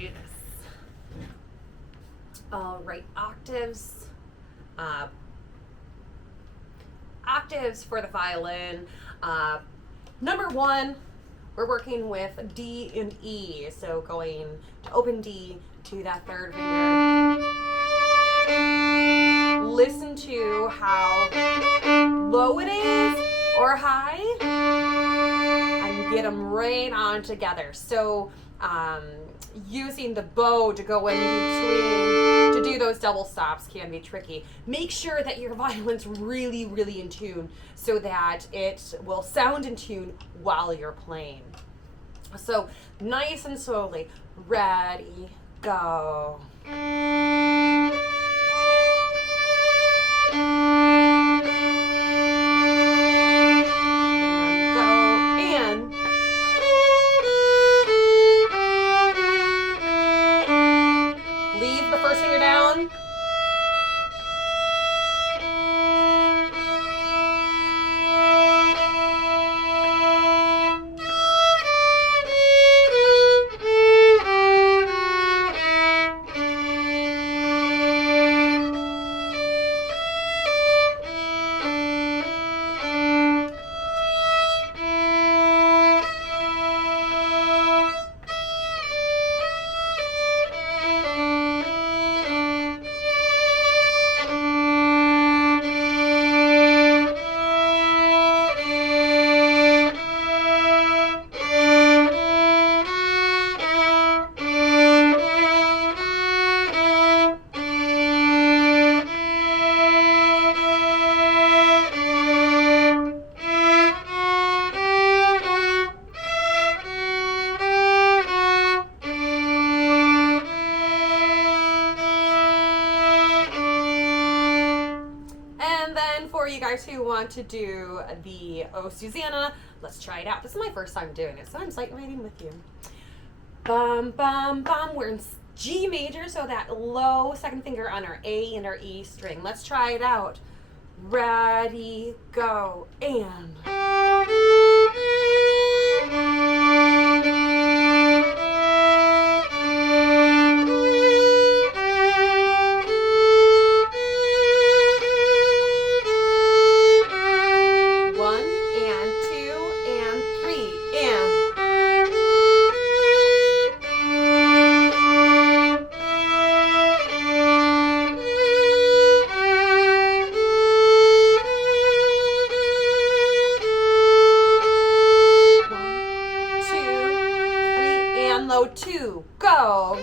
do this. All right, octaves. Octaves for the violin. Number one, we're working with D and E. So going to open D to that third finger. Listen to how low it is or high, and get them right on together. So using the bow to go in between to do those double stops can be tricky. Make sure that your violin's really, really in tune so that it will sound in tune while you're playing. So nice and slowly. Ready, go. For you guys who want to do the Oh Suzanna, let's try it out. This is my first time doing it, so I'm sight reading with you. Bum, bum, bum. We're in G major, so that low second finger on our A and our E string. Let's try it out. Ready, go, and... low 2, go.